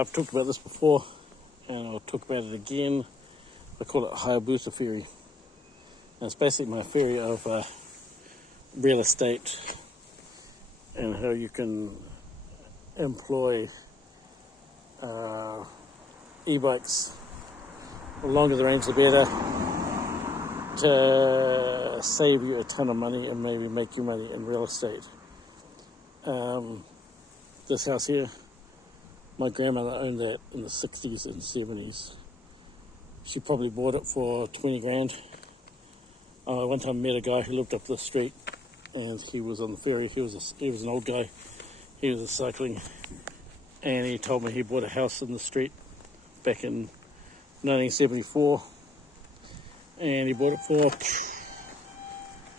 I've talked about this before, and I'll talk about it again. I call it Hayabusa theory. And it's basically my theory of real estate and how you can employ e-bikes. The longer the range, the better, to save you a ton of money and maybe make you money in real estate. This house here, my grandmother owned that in the 60s and 70s. She probably bought it for 20 grand. One time I met a guy who lived up the street, and he was on the ferry. He was an old guy. He was cycling, and he told me he bought a house in the street back in 1974, and he bought it for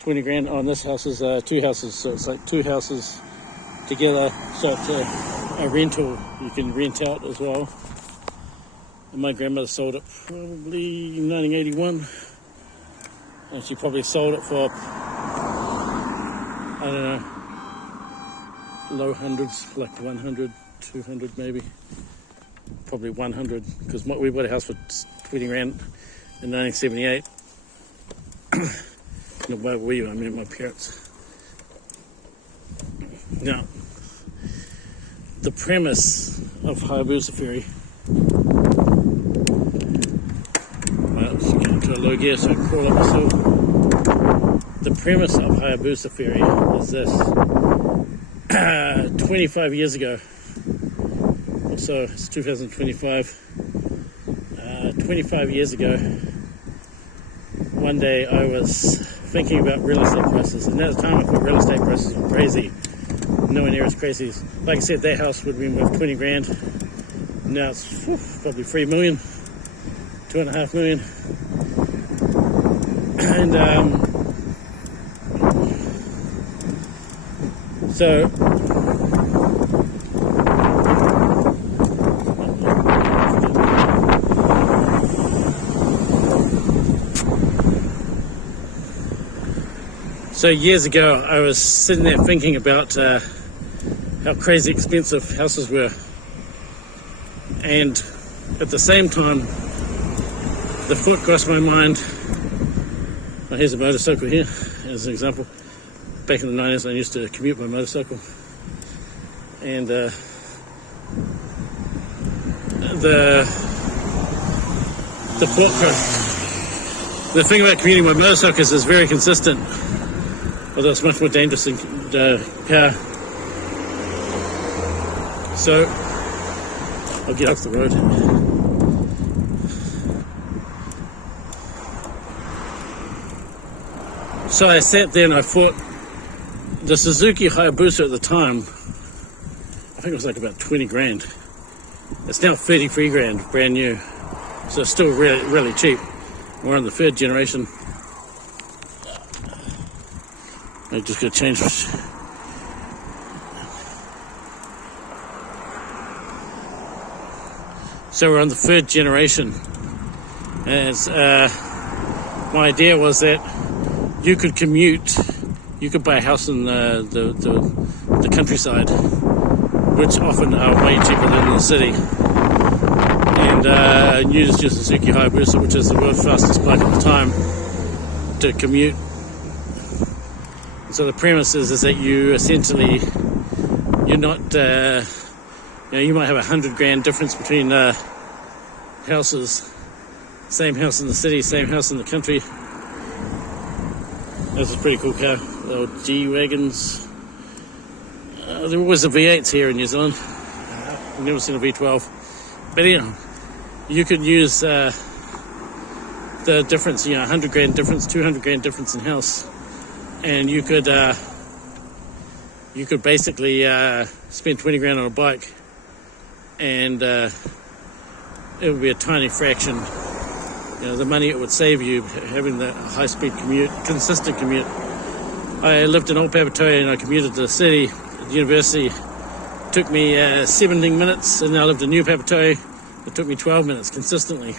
20 grand. On this house is two houses, so it's like two houses together, so it's a rental. You can rent out as well. And my grandmother sold it probably in 1981, and she probably sold it for, I don't know, low hundreds, like 100, 200 maybe, probably 100, because we bought a house for 20 grand in 1978. Where were you? I mean, my parents. Now, the premise of Hayabusa theory, well, let's get into a low gear so I can crawl up myself. The premise of Hayabusa theory is this. 25 years ago, or so, it's 2025, 25 years ago, one day I was thinking about real estate prices, and at the time I thought real estate prices were crazy. Nowhere near as crazy. Like I said, that house would have been worth 20 grand. Now it's probably 3 million, 2.5 million. And so years ago, I was sitting there thinking about how crazy expensive houses were, and at the same time, the thought crossed my mind. Well, here's a motorcycle here, as an example. Back in the 90s, I used to commute by motorcycle, and the thought crossed. The thing about commuting by motorcycle is it's very consistent, although it's much more dangerous than car. So I'll get off the road. So I sat there and I thought, the Suzuki Hayabusa at the time, I think it was like about 20 grand. It's now 33 grand, brand new. So it's still really, really cheap. We're on the third generation. I just got to change this. So we're on the third generation. And my idea was that you could commute, you could buy a house in the countryside, which often are way cheaper than the city, and use your Suzuki Hayabusa, which is the world's fastest bike at the time, to commute. So the premise is that you essentially, you're not, you might have 100 grand difference between houses. Same house in the city, same house in the country. This is a pretty cool car, the old G-Wagons. There was the V8s here in New Zealand. I've never seen a V12. But you could use the difference, 100 grand difference, 200 grand difference in house. And you could basically spend 20 grand on a bike, and it would be a tiny fraction. The money it would save you having the high-speed commute, consistent commute. I lived in Old Papatoetoe and I commuted to the city. At the university, it took me 17 minutes, and I lived in New Papatoetoe. It took me 12 minutes consistently.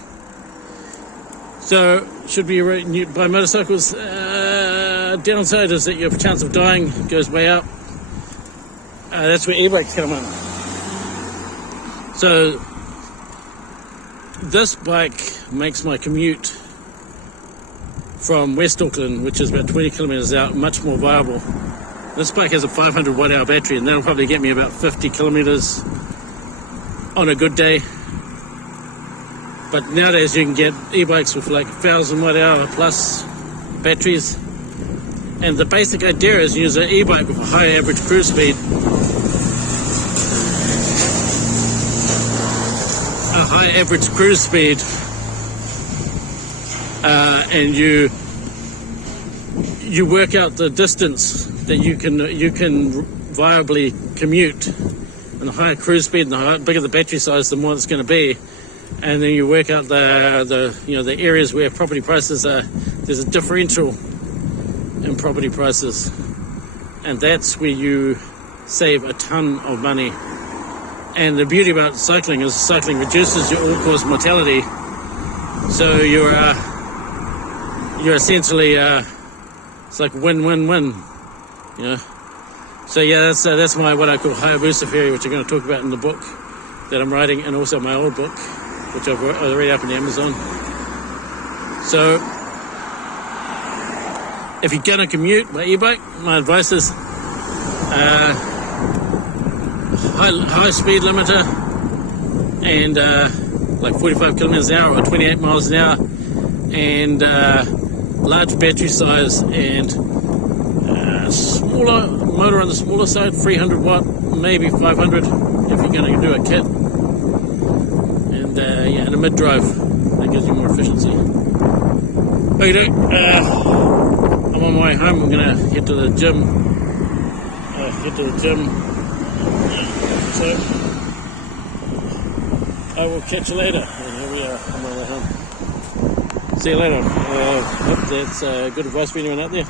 So, should we buy motorcycles? Downside is that your chance of dying goes way up. That's where e-bikes come in. So this bike makes my commute from West Auckland, which is about 20 kilometres out, much more viable. This bike has a 500 watt hour battery, and that'll probably get me about 50 kilometres on a good day. But nowadays you can get e-bikes with like 1,000 watt hour plus batteries, and the basic idea is use an e-bike with a high average cruise speed, and you work out the distance that you can viably commute, and the higher cruise speed and the bigger the battery size, the more it's going to be. And then you work out the areas where property prices are. There's a differential in property prices, and that's where you save a ton of money. And the beauty about cycling is cycling reduces your all-cause mortality. So you're essentially it's like win-win-win, you know. So yeah, that's what I call Hayabusa theory, which I'm going to talk about in the book that I'm writing, and also my old book, which I've already up on Amazon. So if you're going to commute by e-bike, my advice is high speed limiter, and like 45 kilometers an hour or 28 miles an hour, and large battery size, and smaller motor on the smaller side, 300 watt, maybe 500 if you're going to do a kit, and and a mid drive that gives you more efficiency. Okay, I'm on my way home. I'm gonna head to the gym. So I will catch you later. And here we are on my way home. See you later. Hope that's good advice for anyone out there.